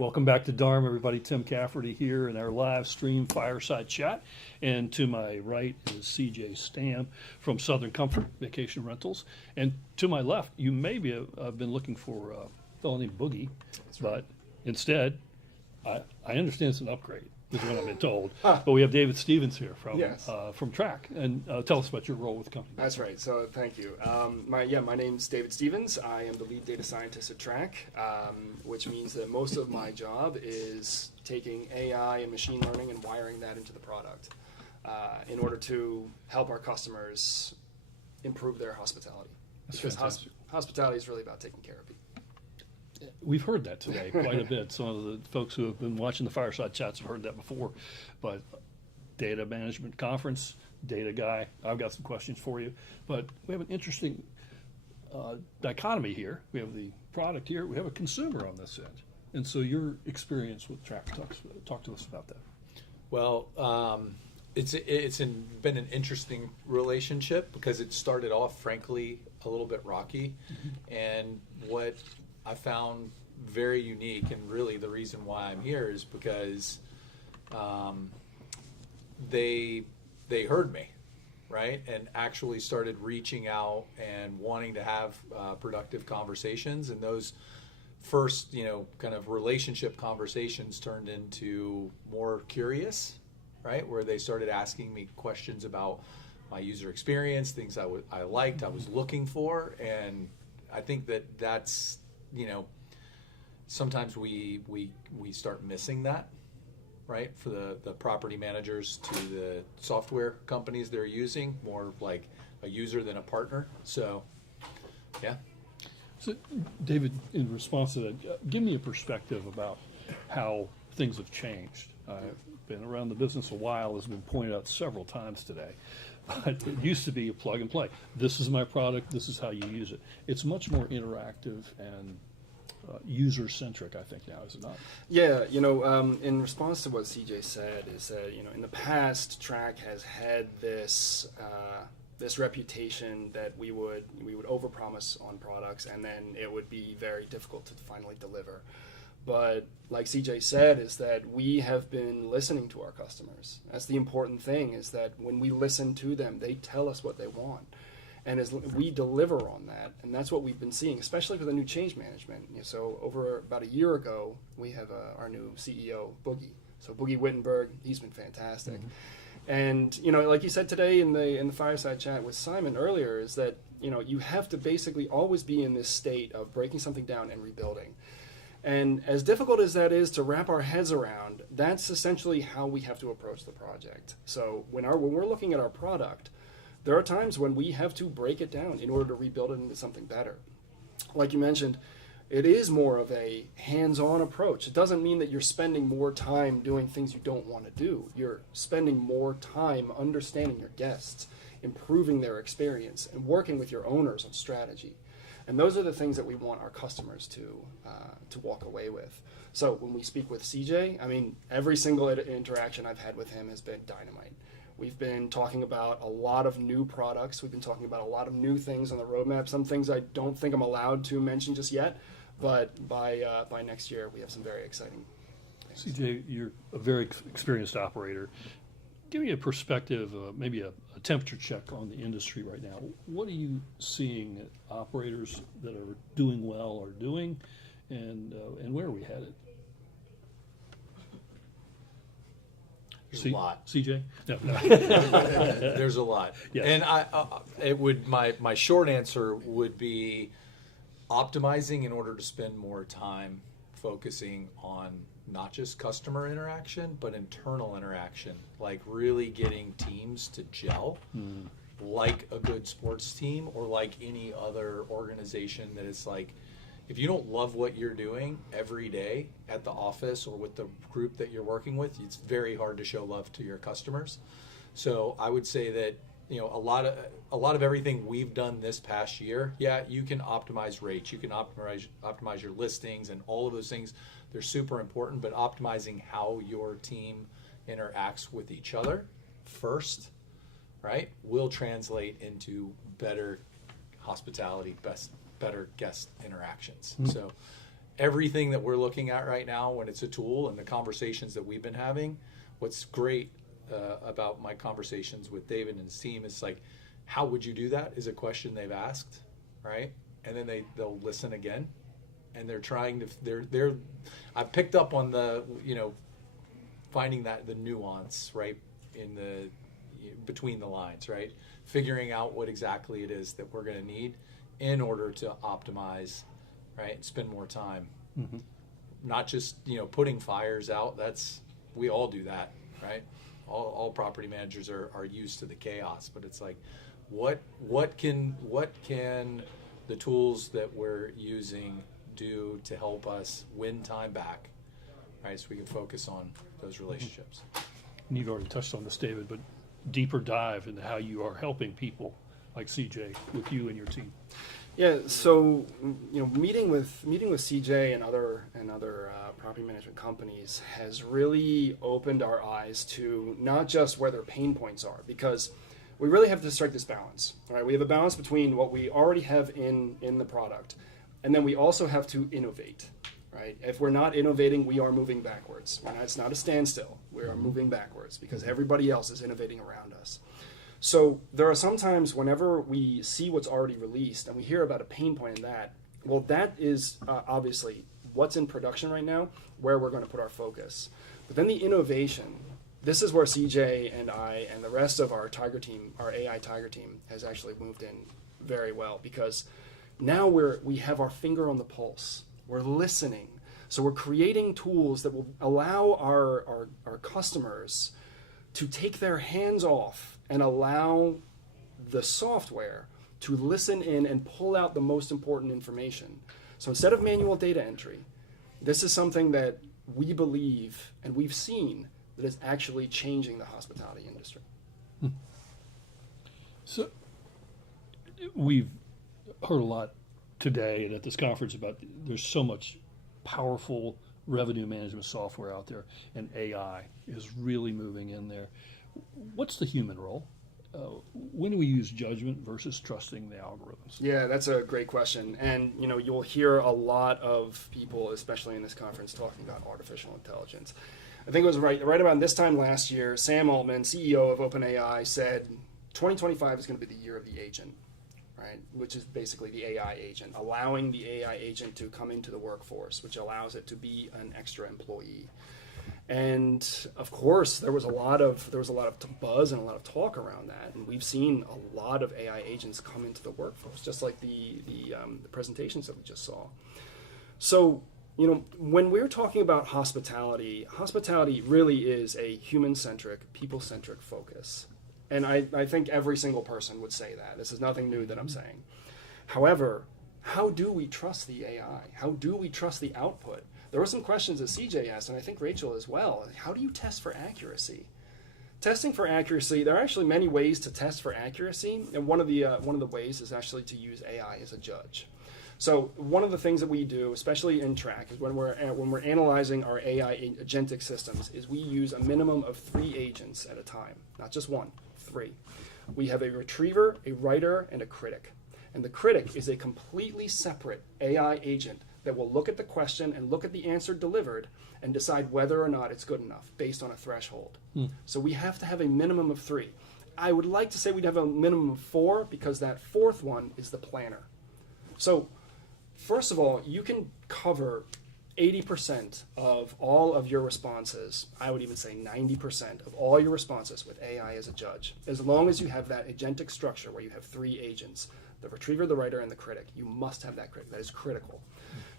Welcome back to DARM, everybody. Tim Cafferty here in our live stream Fireside Chat. And to my right is CJ Stam from Southern Comfort Vacation Rentals. And to my left, you may be been looking for a fellow named Boogie, but instead, I understand it's an upgrade, is what I've been told. But we have David Stevens here from Track. And tell us about your role with the company. That's right. So thank you. My name's David Stevens. I am the lead data scientist at Track, which means that most of my job is taking AI and machine learning and wiring that into the product in order to help our customers improve their hospitality. Because hospitality is really about taking care of people. We've heard that today quite a bit. Some of the folks who have been watching the Fireside Chats have heard that before. But data management conference, data guy, I've got some questions for you. But we have an interesting dichotomy here. We have the product here. We have a consumer on this end. And so your experience with Track, talk to us about that. Well, it's been an interesting relationship because it started off, frankly, a little bit rocky. Mm-hmm. And what I found very unique, and really the reason why I'm here is because they heard me, right, and actually started reaching out and wanting to have productive conversations. And those first, kind of relationship conversations turned into more curious, right, where they started asking me questions about my user experience, things I liked, I was looking for, and I think that's sometimes we start missing that, right? For the property managers to the software companies they're using, more like a user than a partner. So, yeah. So, David, in response to that, give me a perspective about how things have changed. I've been around the business a while, as has been pointed out several times today. But it used to be a plug and play. This is my product. This is how you use it. It's much more interactive and user-centric, I think, now, is it not? Yeah, in response to what CJ said, is that, in the past, Track has had this reputation that we would overpromise on products, and then it would be very difficult to finally deliver. But like CJ said, is that we have been listening to our customers. That's the important thing, is that when we listen to them, they tell us what they want. And as we deliver on that, and that's what we've been seeing, especially with the new change management. So over about a year ago, we have our new CEO, Boogie. So Boogie Wittenberg, he's been fantastic. Mm-hmm. And like you said today in the Fireside Chat with Simon earlier, is that you have to basically always be in this state of breaking something down and rebuilding. And as difficult as that is to wrap our heads around, that's essentially how we have to approach the project. So when we're looking at our product, there are times when we have to break it down in order to rebuild it into something better. Like you mentioned, it is more of a hands-on approach. It doesn't mean that you're spending more time doing things you don't want to do. You're spending more time understanding your guests, improving their experience, and working with your owners on strategy. And those are the things that we want our customers to walk away with. So when we speak with CJ, every single interaction I've had with him has been dynamite. We've been talking about a lot of new products. We've been talking about a lot of new things on the roadmap. Some things I don't think I'm allowed to mention just yet, but by next year we have some very exciting things. CJ, you're a very experienced operator. Give me a perspective, maybe a temperature check on the industry right now. What are you seeing that operators that are doing well are doing, and where are we headed? There's a lot. CJ? No. There's a lot. Yes. And my short answer would be optimizing in order to spend more time focusing on not just customer interaction, but internal interaction, like really getting teams to gel like a good sports team or like any other organization that is like, if you don't love what you're doing every day at the office or with the group that you're working with, it's very hard to show love to your customers. So I would say that a lot of everything we've done this past year, you can optimize rates, you can optimize your listings and all of those things. They're super important, but optimizing how your team interacts with each other first, right, will translate into better hospitality, better guest interactions. Mm-hmm. So everything that we're looking at right now when it's a tool and the conversations that we've been having, what's great about my conversations with David and his team is like, how would you do that is a question they've asked, right? And then they'll listen again, and they're trying to, they're I've picked up on the, finding that the nuance, right, in the, between the lines, right? Figuring out what exactly it is that we're going to need in order to optimize, right, and spend more time. Mm-hmm. Not just, putting fires out. We all do that, right? All property managers are used to the chaos, but it's like, what can the tools that we're using do to help us win time back, right? So we can focus on those relationships. And you've already touched on this, David, but deeper dive into how you are helping people like CJ with you and your team. Yeah, so meeting with CJ and other property management companies has really opened our eyes to not just where their pain points are, because we really have to strike this balance. Right, we have a balance between what we already have in the product, and then we also have to innovate. Right, if we're not innovating, we are moving backwards. It's not a standstill. We are moving backwards because everybody else is innovating around us. So there are some times whenever we see what's already released and we hear about a pain point in that, well, that is obviously what's in production right now, where we're going to put our focus. But then the innovation, this is where CJ and I and the rest of our Tiger team, our AI Tiger team, has actually moved in very well, because now we have our finger on the pulse. We're listening. So we're creating tools that will allow our customers to take their hands off and allow the software to listen in and pull out the most important information. So instead of manual data entry, this is something that we believe and we've seen that is actually changing the hospitality industry. So we've heard a lot today and at this conference about there's so much powerful revenue management software out there, and AI is really moving in there. What's the human role? When do we use judgment versus trusting the algorithms? Yeah, that's a great question. And you'll hear a lot of people, especially in this conference, talking about artificial intelligence. I think it was right about this time last year, Sam Altman, CEO of OpenAI, said 2025 is going to be the year of the agent, right? Which is basically the AI agent, allowing the AI agent to come into the workforce, which allows it to be an extra employee. And of course, there was a lot of buzz and a lot of talk around that, and we've seen a lot of AI agents come into the workforce, just like the presentations that we just saw. So, when we're talking about hospitality really is a human-centric, people-centric focus, and I think every single person would say that. This is nothing new that I'm saying. However, how do we trust the AI? How do we trust the output? There were some questions that CJ asked, and I think Rachel as well. How do you test for accuracy? Testing for accuracy, there are actually many ways to test for accuracy, and one of the ways is actually to use AI as a judge. So one of the things that we do, especially in Track, is when we're analyzing our AI agentic systems, is we use a minimum of 3 agents at a time, not just 1, 3. We have a retriever, a writer, and a critic. And the critic is a completely separate AI agent that will look at the question and look at the answer delivered and decide whether or not it's good enough based on a threshold. So we have to have a minimum of 3. I would like to say we'd have a minimum of 4, because that 4th one is the planner. So first of all, you can cover 80% of all of your responses. I would even say 90% of all your responses with AI as a judge, as long as you have that agentic structure where you have 3 agents: the retriever, the writer, and the critic. You must have that critic. That is critical.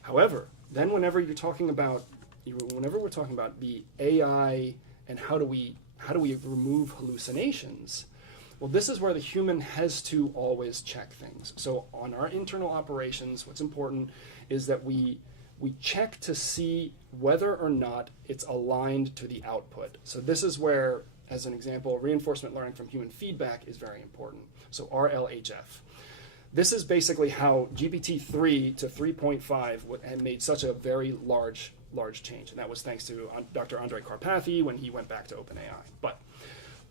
However, then whenever we're talking about the AI and how do we remove hallucinations, well, this is where the human has to always check things. So on our internal operations, what's important is that we check to see whether or not it's aligned to the output. So this is where, as an example, reinforcement learning from human feedback is very important. So RLHF. This is basically how GPT-3 to 3.5 had made such a very large change, and that was thanks to Dr. Andrej Karpathy when he went back to OpenAI. But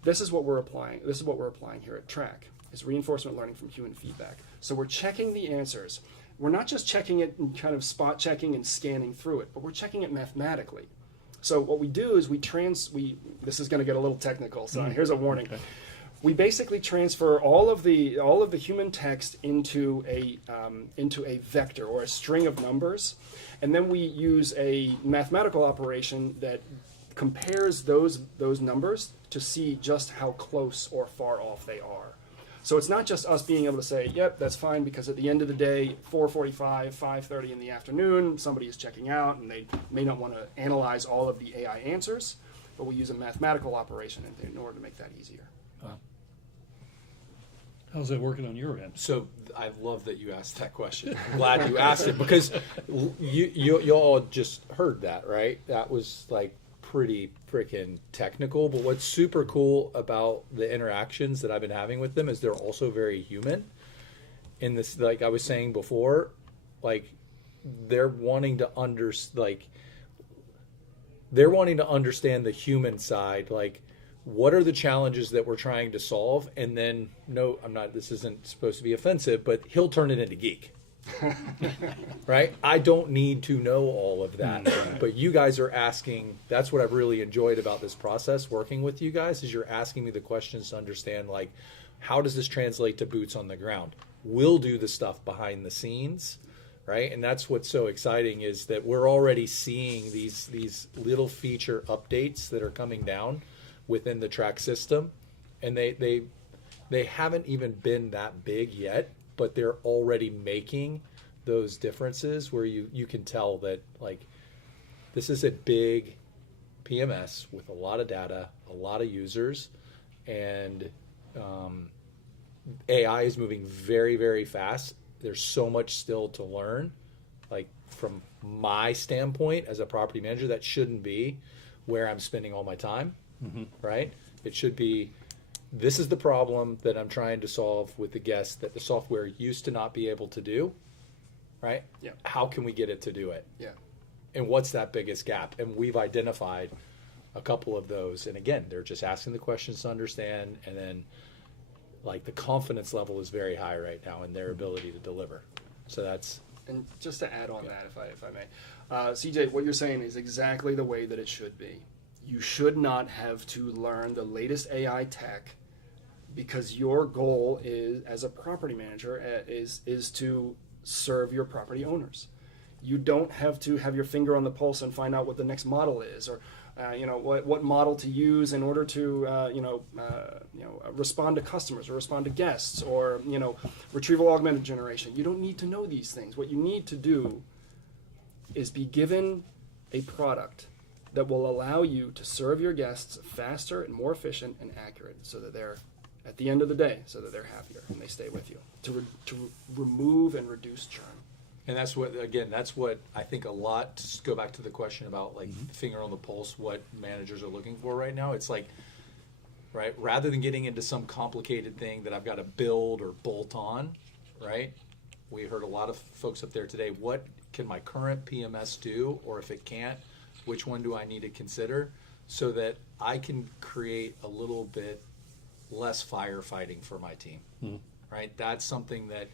this is what we're applying. This is what we're applying here at Track: is reinforcement learning from human feedback. So we're checking the answers. we're not just checking it and kind of spot checking and scanning through it, but we're checking it mathematically. So what we do is this is going to get a little technical, so here's a warning. Okay. We basically transfer all of the human text into a vector or a string of numbers, and then we use a mathematical operation that compares those numbers to see just how close or far off they are. So it's not just us being able to say, yep, that's fine, because at the end of the day, 4:45, 5:30 in the afternoon, somebody is checking out, and they may not want to analyze all of the AI answers, but we use a mathematical operation in order to make that easier. How's that working on your end? So I love that you asked that question. I'm glad you asked it, because you all just heard that, right? That was like pretty freaking technical. But what's super cool about the interactions that I've been having with them is they're also very human. In this, like I was saying before, like they're wanting to understand the human side, like what are the challenges that we're trying to solve, and then this isn't supposed to be offensive, but he'll turn it into geek. Right? I don't need to know all of that, but you guys are asking. That's what I've really enjoyed about this process, working with you guys, is you're asking me the questions to understand, like, how does this translate to boots on the ground? We'll do the stuff behind the scenes, right? And that's what's so exciting, is that we're already seeing these little feature updates that are coming down within the track system, and they haven't even been that big yet, but they're already making those differences where you can tell that, like, this is a big PMS with a lot of data, a lot of users, and AI is moving very, very fast. There's so much still to learn. Like, from my standpoint as a property manager, that shouldn't be where I'm spending all my time. Right? It should be, this is the problem that I'm trying to solve with the guest that the software used to not be able to do. Right? Yeah. How can we get it to do it? Yeah. And what's that biggest gap? And we've identified a couple of those. And again, they're just asking the questions to understand. And then, like, the confidence level is very high right now in their ability to deliver. So that's. And just to add on that, if I may, CJ, what you're saying is exactly the way that it should be. You should not have to learn the latest AI tech, because your goal is, as a property manager, is to serve your property owners. You don't have to have your finger on the pulse and find out what the next model is, or what model to use in order to respond to customers or respond to guests, or retrieval augmented generation. You don't need to know these things. What you need to do is be given a product that will allow you to serve your guests faster and more efficient and accurate, so that they're, at the end of the day, so that they're happier and they stay with you, to remove and reduce churn. And that's what I think a lot, to go back to the question about, like, finger on the pulse, what managers are looking for right now. It's like, right, rather than getting into some complicated thing that I've got to build or bolt on, right? We heard a lot of folks up there today, what can my current PMS do? Or if it can't, which one do I need to consider, so that I can create a little bit less firefighting for my team, right? That's something that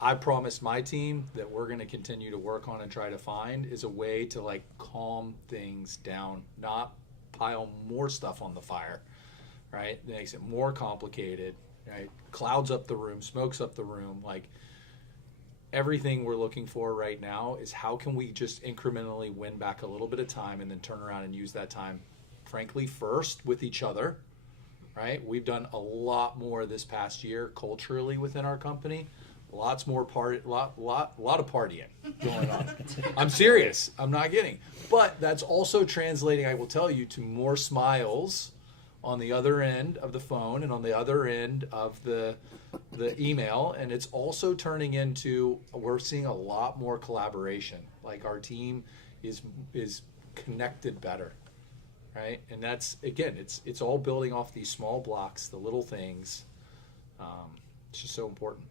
I promised my team that we're going to continue to work on and try to find, is a way to, like, calm things down, not pile more stuff on the fire, right? That makes it more complicated, right? Clouds up the room, smokes up the room. Like, everything we're looking for right now is how can we just incrementally win back a little bit of time, and then turn around and use that time, frankly, first with each other, right? We've done a lot more this past year culturally within our company. Lots more lot of partying going on. I'm serious. I'm not kidding. But that's also translating, I will tell you, to more smiles on the other end of the phone and on the other end of the email. And it's also turning into, we're seeing a lot more collaboration. Like, our team is connected better, right? And that's, again, it's all building off these small blocks, the little things. It's just so important.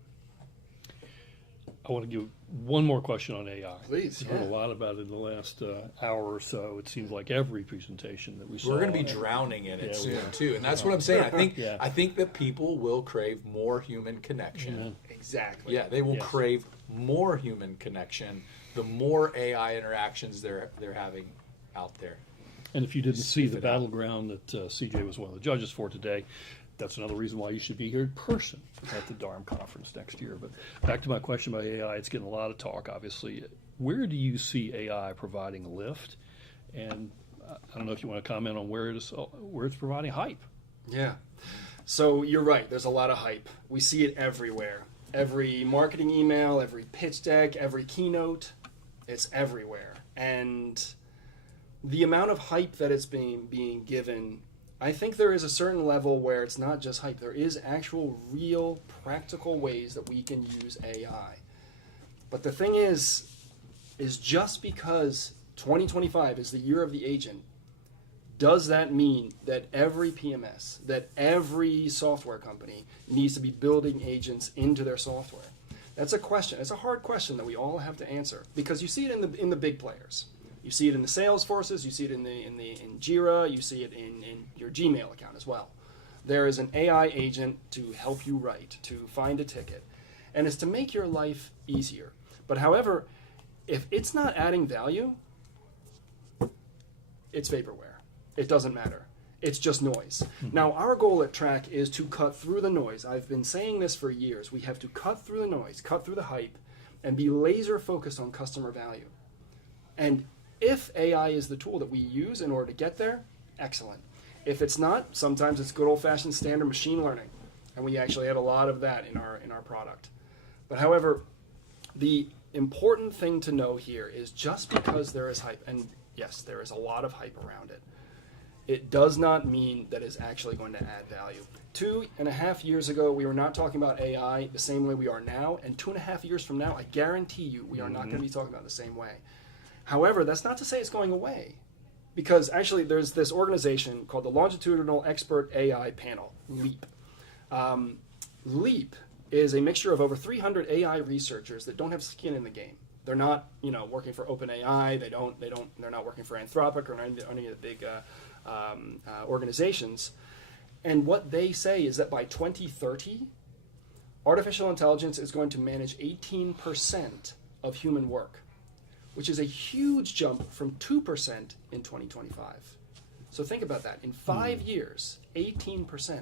I want to give one more question on AI. Please, We've heard a yeah. lot about it in the last hour or so. It seems like every presentation that we saw. We're going to be drowning in it Yeah, we soon are. too, and that's what I'm saying. I think Yeah. I think that people will crave more human connection. Exactly. Yeah, they will Yes. crave more human connection the more AI interactions they're having out there. And if you didn't see Sniff the it out. battleground that CJ was one of the judges for today, that's another reason why you should be here in person at the DARM conference next year. But back to my question about AI, it's getting a lot of talk, obviously. Where do you see AI providing a lift? And I don't know if you want to comment on where it's providing hype. Yeah. So you're right. There's a lot of hype. We see it everywhere. Every marketing email, every pitch deck, every keynote, it's everywhere. And the amount of hype that it's being given, I think there is a certain level where it's not just hype. There is actual, real, practical ways that we can use AI. But the thing is just because 2025 is the year of the agent, does that mean that every PMS, that every software company needs to be building agents into their software? That's a question. It's a hard question that we all have to answer because you see it in the big players. You see it in the sales forces. You see it in Jira. You see it in your Gmail account as well. There is an AI agent to help you write, to find a ticket, and it's to make your life easier. But however, if it's not adding value, it's vaporware. It doesn't matter. It's just noise. Now, our goal at Track is to cut through the noise. I've been saying this for years. We have to cut through the noise, cut through the hype, and be laser focused on customer value. And if AI is the tool that we use in order to get there, excellent. If it's not, sometimes it's good old-fashioned standard machine learning, and we actually have a lot of that in our product. But however, the important thing to know here is just because there is hype, and yes, there is a lot of hype around it, it does not mean that it's actually going to add value. 2.5 years ago, we were not talking about AI the same way we are now, and 2.5 years from now, I guarantee you, we are not going to be talking about it the same way. However, that's not to say it's going away, because actually there's this organization called the Longitudinal Expert AI Panel, LEAP. LEAP is a mixture of over 300 AI researchers that don't have skin in the game. They're not, working for OpenAI. They're not working for Anthropic or any of the big organizations. And what they say is that by 2030, artificial intelligence is going to manage 18% of human work, which is a huge jump from 2% in 2025. So think about that. In 5 years, 18%.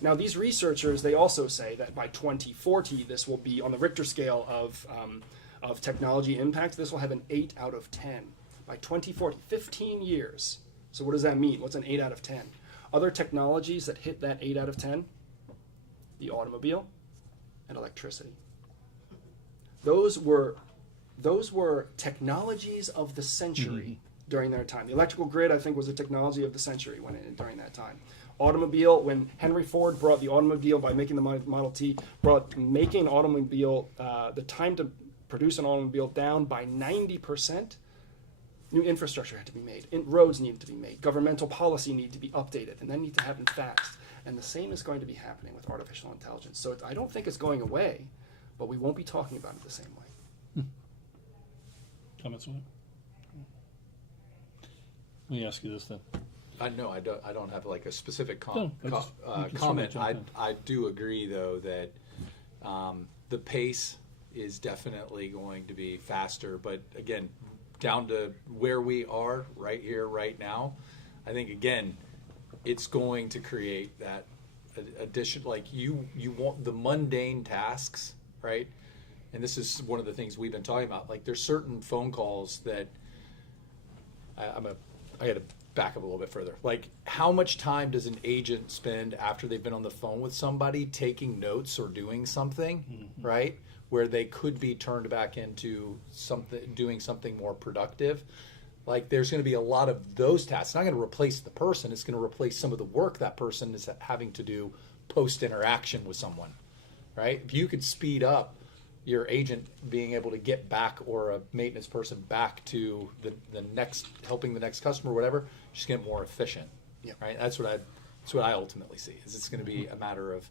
Now, these researchers, they also say that by 2040, this will be, on the Richter scale of technology impact, this will have an 8 out of 10. By 2040, 15 years. So what does that mean? What's an 8 out of 10? Other technologies that hit that 8 out of 10? The automobile and electricity. Those were technologies of the century during their time. The electrical grid, I think, was a technology of the century during that time. Automobile, when Henry Ford brought the automobile by making the Model T, brought making an automobile, the time to produce an automobile down by 90%. New infrastructure had to be made. Roads needed to be made. Governmental policy needed to be updated, and that needed to happen fast. And the same is going to be happening with artificial intelligence. So I don't think it's going away, but we won't be talking about it the same way. Comments on that? Let me ask you this then. No, I don't have like a specific No, I just- you can comment. sort of jump in. I do agree though that the pace is definitely going to be faster. But again, down to where we are right here, right now, I think again, it's going to create that addition. Like you want the mundane tasks, right? And this is one of the things we've been talking about. Like there's certain phone calls that I got to back up a little bit further. Like how much time does an agent spend after they've been on the phone with somebody taking notes or doing something, right? Where they could be turned back into doing something more productive. Like there's going to be a lot of those tasks. It's not going to replace the person. It's going to replace some of the work that person is having to do post interaction with someone, right? If you could speed up your agent being able to get back, or a maintenance person back to the next, helping the next customer or whatever, just get more efficient. Yeah. Right. That's what I ultimately see. Is it's going to be a matter of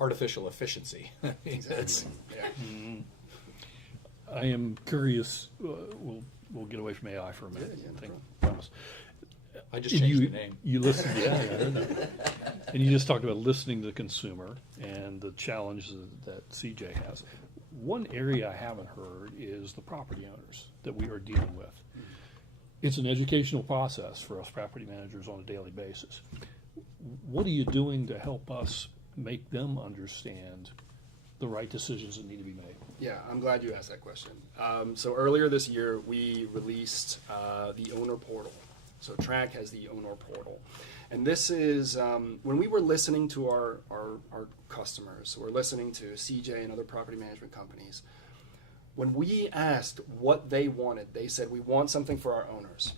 artificial efficiency. Exactly. Yeah. I am curious. We'll get away from AI for a minute. Yeah, no Thank- problem. promise. I just changed you, the name. You listen, yeah, I know. And you just talked about listening to the consumer and the challenges that CJ has. One area I haven't heard is the property owners that we are dealing with. It's an educational process for us property managers on a daily basis. What are you doing to help us make them understand the right decisions that need to be made? Yeah, I'm glad you asked that question. So earlier this year, we released the owner portal. So Track has the owner portal. And this is, when we were listening to our customers, so we're listening to CJ and other property management companies, when we asked what they wanted, they said, we want something for our owners.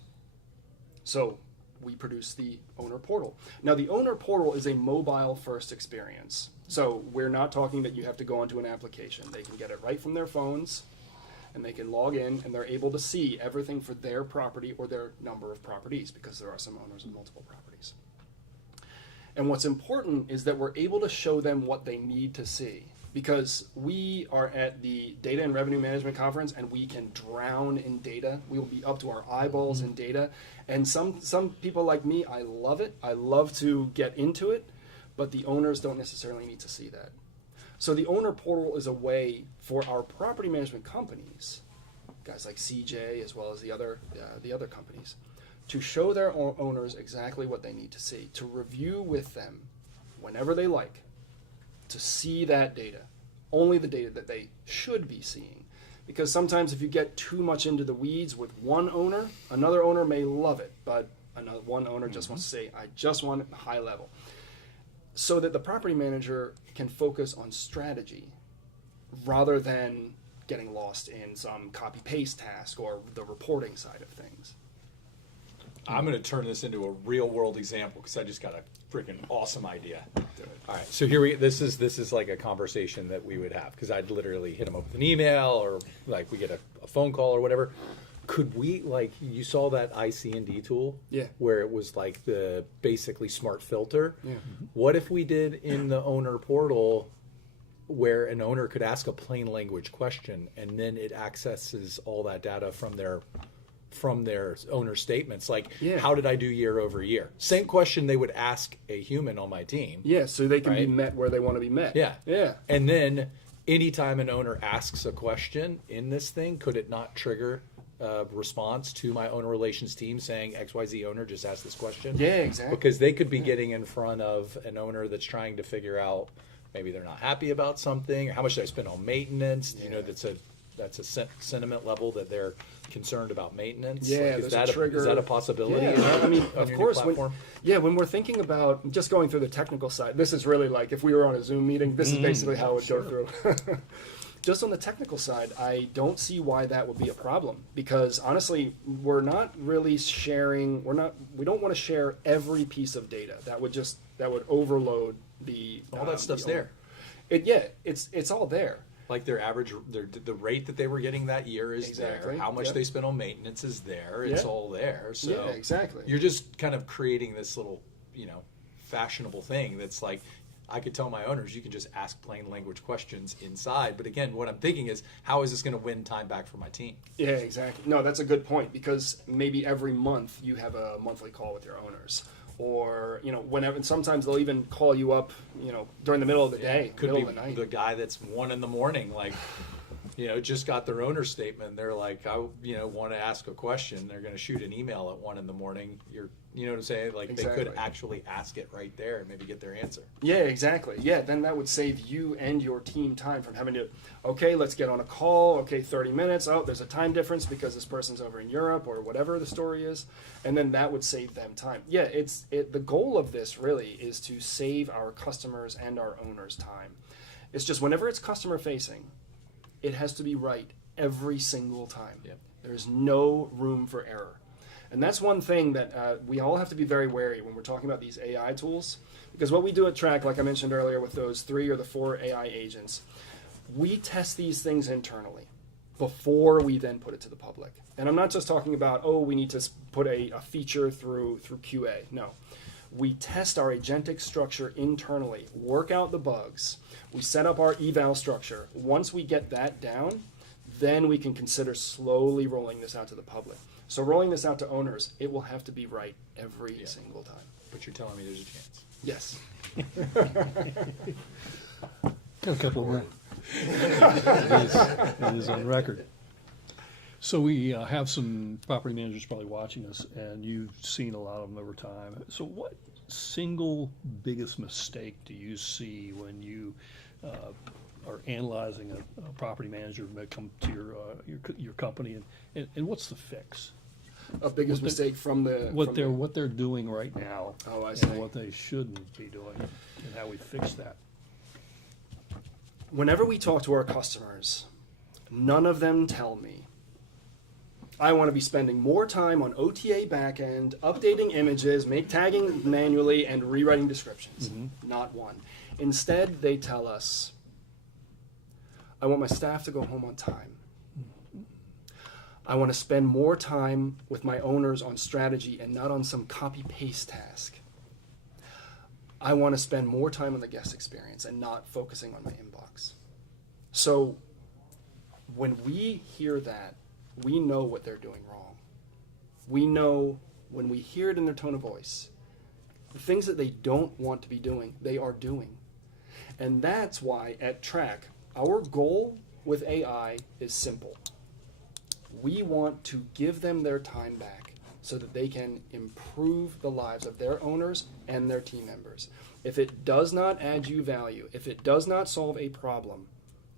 So we produced the owner portal. Now, the owner portal is a mobile first experience. So we're not talking that you have to go onto an application. They can get it right from their phones, and they can log in, and they're able to see everything for their property or their number of properties, because there are some owners with multiple properties. And what's important is that we're able to show them what they need to see, because we are at the Data and Revenue Management Conference, and we can drown in data. We will be up to our eyeballs in data. And some people like me, I love it. I love to get into it, but the owners don't necessarily need to see that. So the owner portal is a way for our property management companies, guys like CJ as well as the other companies, to show their owners exactly what they need to see, to review with them whenever they like, to see that data, only the data that they should be seeing. Because sometimes if you get too much into the weeds with one owner, another owner may love it, but one owner just wants to say, I just want it high level. So that the property manager can focus on strategy rather than getting lost in some copy-paste task or the reporting side of things. I'm going to turn this into a real-world example because I just got a freaking awesome idea. All right, so here this is like a conversation that we would have, because I'd literally hit them up with an email, or like we get a phone call or whatever. Could we, like, you saw that IC&D tool? Yeah. Where it was like the basically smart filter? Yeah. What if we did in the owner portal where an owner could ask a plain language question, and then it accesses all that data from their owner statements, like, Yeah. how did I do year over year? Same question they would ask a human on my team. Yeah, so they can be Right. met where they want to be met. Yeah. Yeah. And then anytime an owner asks a question in this thing, could it not trigger a response to my owner relations team saying XYZ owner just asked this question? Yeah, exactly. Because they could be getting in front of an owner that's trying to figure out, maybe they're not happy about something, or how much did I spend on maintenance? You know, that's a sentiment level that they're concerned about maintenance. Yeah, Like, there's is that a trigger. is that a possibility? Yeah, I mean, on of your new course, platform? when we're thinking about just going through the technical side, this is really like if we were on a Zoom meeting, this is basically how it would go through. Just on the technical side, I don't see why that would be a problem, because honestly, we're not really sharing. We don't want to share every piece of data. That would overload the. All that stuff's the owner. there. It's all there. Like their average, the rate that they were getting that year is Exactly, there. How much yep. they spent on maintenance is there. It's Yeah. all there. So Yeah, exactly. You're just kind of creating this little, fashionable thing that's like, I could tell my owners, you can just ask plain language questions inside. But again, what I'm thinking is, how is this going to win time back for my team? Yeah, exactly. No, that's a good point, because maybe every month you have a monthly call with your owners, or whenever. And sometimes they'll even call you up, during the middle of the day, Could middle be of the night. the guy that's 1 a.m, like, just got their owner statement. They're like, I, want to ask a question. They're going to shoot an email at 1 a.m. You know what I'm saying? Like, Exactly. they could actually ask it right there and maybe get their answer. Yeah, exactly. Yeah, then that would save you and your team time from having to, okay, let's get on a call. Okay, 30 minutes. Oh, there's a time difference because this person's over in Europe or whatever the story is. And then that would save them time. Yeah, the goal of this really is to save our customers and our owners time. It's just whenever it's customer facing, it has to be right every single time. Yep. There's no room for error. And that's one thing that we all have to be very wary when we're talking about these AI tools. Because what we do at Track, like I mentioned earlier with those 3 or the 4 AI agents, we test these things internally before we then put it to the public. And I'm not just talking about, we need to put a feature through QA. No. We test our agentic structure internally, work out the bugs. We set up our eval structure. Once we get that down, then we can consider slowly rolling this out to the public. So rolling this out to owners, it will have to be right every single time. But you're telling me there's a chance. Yes. A couple more. It is on record. So we have some property managers probably watching us, and you've seen a lot of them over time. So what single biggest mistake do you see when you are analyzing a property manager that come to your company, and what's the fix? A biggest mistake from the What they're doing right now, Oh, I see. and what they shouldn't be doing, and how we fix that. Whenever we talk to our customers, none of them tell me, I want to be spending more time on OTA backend, updating images, tagging manually, and rewriting descriptions. Not one. Instead, they tell us, I want my staff to go home on time. I want to spend more time with my owners on strategy and not on some copy-paste task. I want to spend more time on the guest experience and not focusing on my inbox. So when we hear that, we know what they're doing wrong. We know when we hear it in their tone of voice, the things that they don't want to be doing, they are doing. And that's why at Track, our goal with AI is simple. We want to give them their time back so that they can improve the lives of their owners and their team members. If it does not add you value, if it does not solve a problem,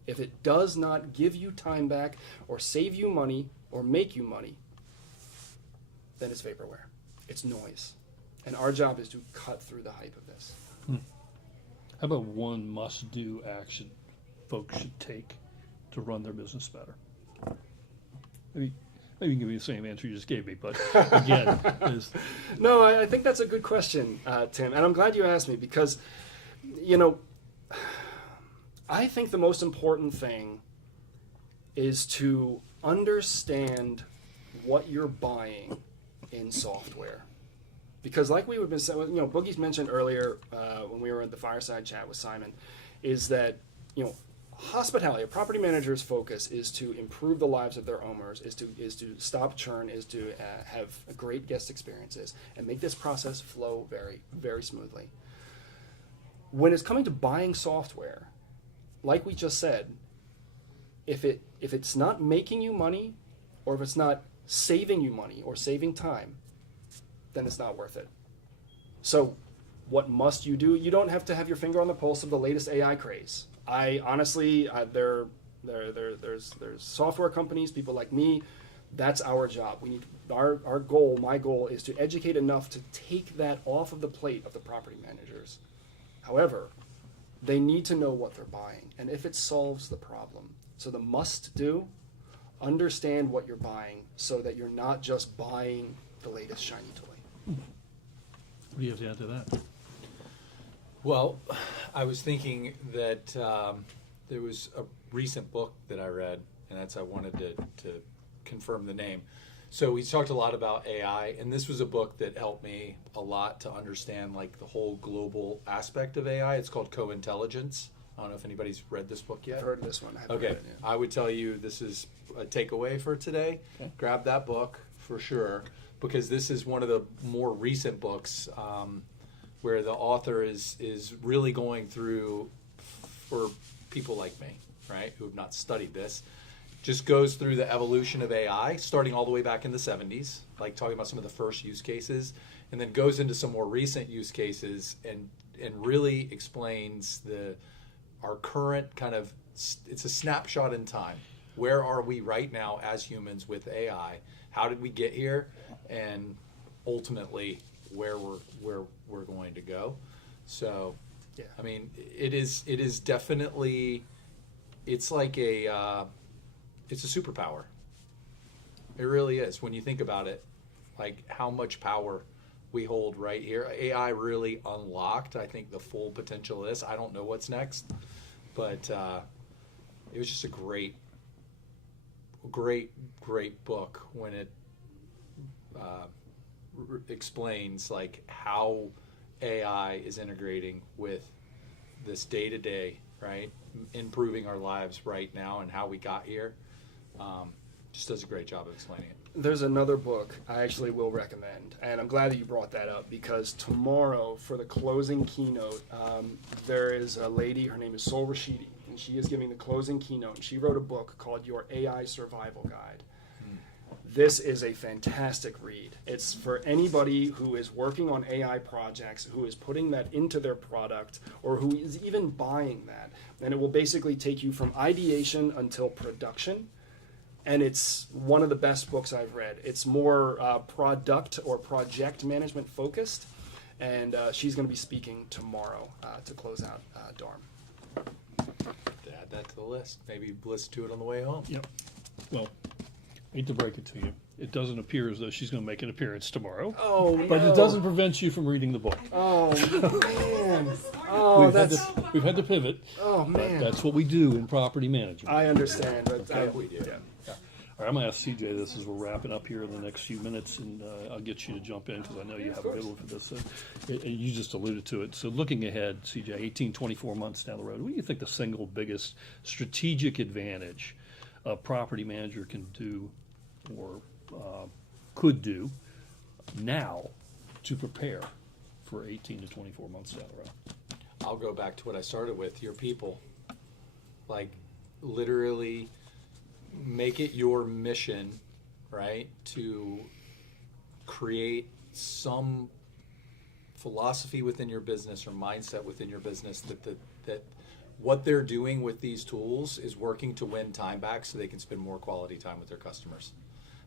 if it does not give you time back or save you money or make you money, then it's vaporware. It's noise. And our job is to cut through the hype of this. How about one must-do action folks should take to run their business better? Maybe you can give me the same answer you just gave me, but again, No, I think that's a good question, Tim, and I'm glad you asked me because, I think the most important thing is to understand what you're buying in software. Because like we would been saying, Boogie's mentioned earlier when we were at the Fireside chat with Simon, is that, hospitality, a property manager's focus is to improve the lives of their owners, is to stop churn, is to have great guest experiences, and make this process flow very, very smoothly. When it's coming to buying software, like we just said, if it's not making you money, or if it's not saving you money or saving time, then it's not worth it. So what must you do? You don't have to have your finger on the pulse of the latest AI craze. I honestly, there's software companies, people like me. That's our job. We need our goal. My goal is to educate enough to take that off of the plate of the property managers. However, they need to know what they're buying and if it solves the problem. So the must do, understand what you're buying so that you're not just buying the latest shiny toy. what do you have to add to that? Well, I was thinking that there was a recent book that I read, and I wanted to confirm the name. So we talked a lot about AI, and this was a book that helped me a lot to understand like the whole global aspect of AI. It's called Co-Intelligence. I don't know if anybody's read this book yet. I've heard this one. I haven't Okay, read it yet. I would tell you this is a takeaway for today. Okay. Grab that book for sure, because this is one of the more recent books where the author is really going through, for people like me, right, who have not studied this, just goes through the evolution of AI, starting all the way back in the 70s, like talking about some of the first use cases, and then goes into some more recent use cases and really explains our current kind of, it's a snapshot in time. Where are we right now as humans with AI? How did we get here? And ultimately, where we're going to go. So, Yeah. I mean, it is definitely, it's like it's a superpower. It really is. When you think about it, like how much power we hold right here. AI really unlocked, I think, the full potential of this. I don't know what's next, but it was just a great book when it explains like how AI is integrating with this day-to-day, right? Improving our lives right now and how we got here. Just does a great job of explaining it. There's another book I actually will recommend, and I'm glad that you brought that up, because tomorrow for the closing keynote, there is a lady, her name is Sol Rashidi, and she is giving the closing keynote, and she wrote a book called Your AI Survival Guide. This is a fantastic read. It's for anybody who is working on AI projects, who is putting that into their product, or who is even buying that. And it will basically take you from ideation until production. And it's one of the best books I've read. It's more product or project management focused. And she's going to be speaking tomorrow to close out DARM. Add that to the list. Maybe listen to it on the way home. Yep. Well, hate to break it to you. It doesn't appear as though she's going to make an appearance tomorrow. Oh, But no. it doesn't prevent you from reading the book. Oh, man. Oh, We've had to pivot. Oh, But man. that's what we do in property management. I understand, but Okay, we do. Yeah. All right, I'm going to ask CJ this as we're wrapping up here in the next few minutes, and I'll get you to jump in because I know you have a good one for this. And you just alluded to it. So looking ahead, CJ, 18, 24 months down the road, what do you think the single biggest strategic advantage a property manager can do or could do now to prepare for 18 to 24 months down the road? I'll go back to what I started with, your people. Like, literally make it your mission, right, to create some philosophy within your business or mindset within your business that what they're doing with these tools is working to win time back so they can spend more quality time with their customers.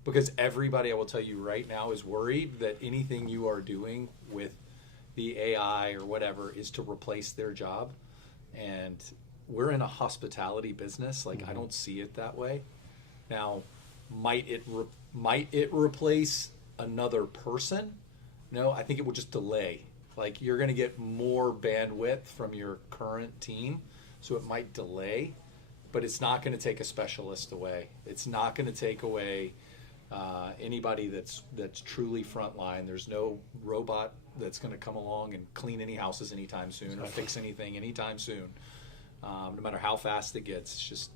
Because everybody, I will tell you right now, is worried that anything you are doing with the AI or whatever is to replace their job. And we're in a hospitality business. Like, I don't see it that way. Now, might it replace another person? No, I think it will just delay. Like, you're going to get more bandwidth from your current team, so it might delay, but it's not going to take a specialist away. It's not going to take away anybody that's truly frontline. There's no robot that's going to come along and clean any houses anytime soon or fix anything anytime soon. No matter how fast it gets,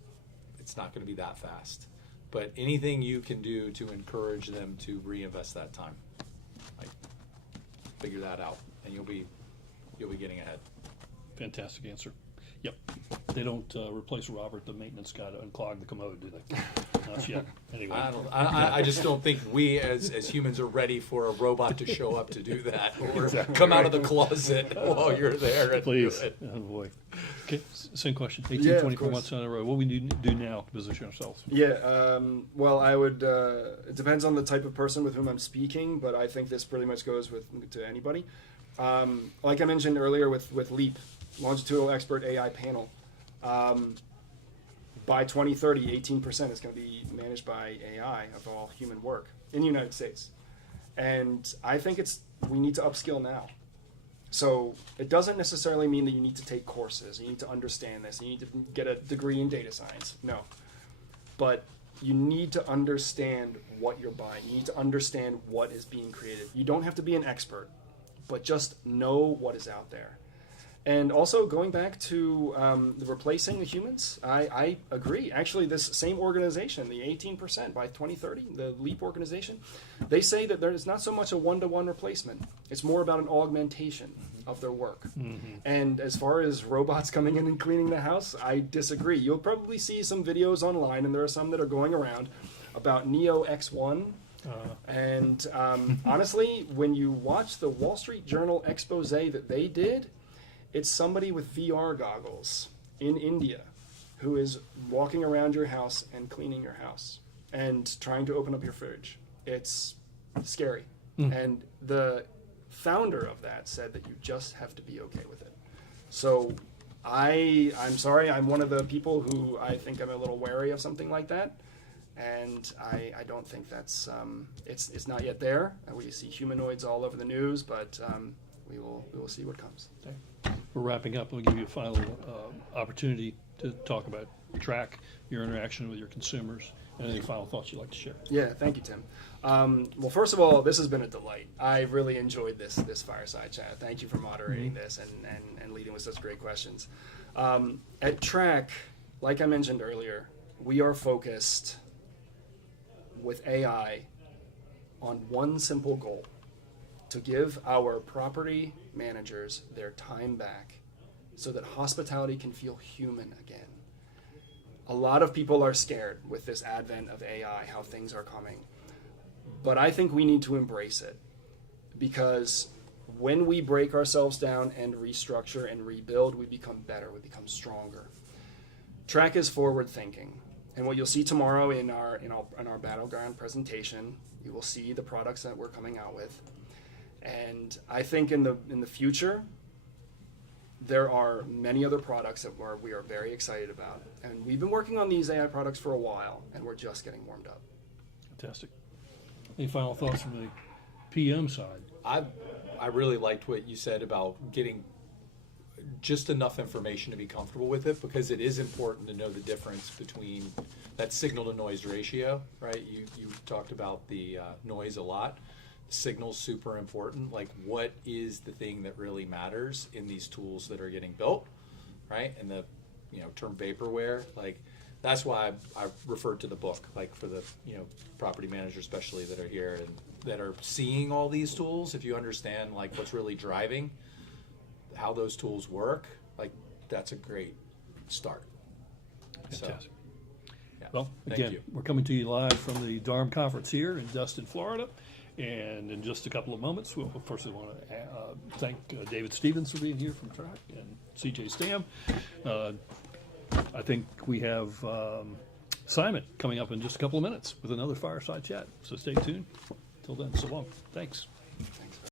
it's not going to be that fast. But anything you can do to encourage them to reinvest that time, like, figure that out, and you'll be getting ahead. Fantastic answer. Yep. They don't replace Robert, the maintenance guy, to unclog the commode, do they? Not yet. Anyway. I just don't think we as humans are ready for a robot to show up to do that or Exactly. come out of the closet while you're there. And Please. do it. Oh, boy. Okay, same question. 18, Yeah, of 24 course. months down the road. What we need to do now to position ourselves? Yeah, well, I would. It depends on the type of person with whom I'm speaking, but I think this pretty much goes to anybody. Like I mentioned earlier with LEAP, Longitudinal Expert AI Panel, by 2030, 18% is going to be managed by AI of all human work in the United States, and I think we need to upskill now. So it doesn't necessarily mean that you need to take courses, you need to understand this, you need to get a degree in data science. No. But you need to understand what you're buying. You need to understand what is being created. You don't have to be an expert, but just know what is out there. And also going back to the replacing the humans, I agree. Actually, this same organization, the 18% by 2030, the LEAP organization, they say that there's not so much a one-to-one replacement. It's more about an augmentation of their work. Mm-hmm. And as far as robots coming in and cleaning the house, I disagree. You'll probably see some videos online, and there are some that are going around about Neo X1. And honestly, when you watch the Wall Street Journal expose that they did, it's somebody with VR goggles in India who is walking around your house and cleaning your house and trying to open up your fridge. It's scary. And the founder of that said that you just have to be okay with it. So I'm sorry, I'm one of the people who I think I'm a little wary of something like that. And I don't think that's, it's not yet there. We see humanoids all over the news, but we will see what comes. We're wrapping up. I'll give you a final opportunity to talk about track your interaction with your consumers and any final thoughts you'd like to share. Yeah, thank you, Tim. Well, first of all, this has been a delight. I really enjoyed this fireside chat. Thank you for moderating this and leading with such great questions. At Track, like I mentioned earlier, we are focused with AI on one simple goal: to give our property managers their time back so that hospitality can feel human again. A lot of people are scared with this advent of AI, how things are coming. But I think we need to embrace it, because when we break ourselves down and restructure and rebuild, we become better, we become stronger. Track is forward thinking. And what you'll see tomorrow in our Battleground presentation, you will see the products that we're coming out with. And I think in the future, there are many other products that we are very excited about. And we've been working on these AI products for a while, and we're just getting warmed up. Fantastic. Any final thoughts from the PM side? I really liked what you said about getting just enough information to be comfortable with it, because it is important to know the difference between that signal to noise ratio, right? You talked about the noise a lot. Signal's super important. Like, what is the thing that really matters in these tools that are getting built, right? And the term vaporware, like, that's why I referred to the book, like, for the property managers especially that are here and that are seeing all these tools. If you understand like what's really driving how those tools work, like, that's a great start. Fantastic. So, yeah. Well, Thank again, you. we're coming to you live from the DARM conference here in Destin, Florida. And in just a couple of moments, we'll first want to thank David Stevens for being here from Track, and CJ Stam. I think we have Simon coming up in just a couple of minutes with another Fireside Chat. So stay tuned. Till then, so long. Thanks. Thank you.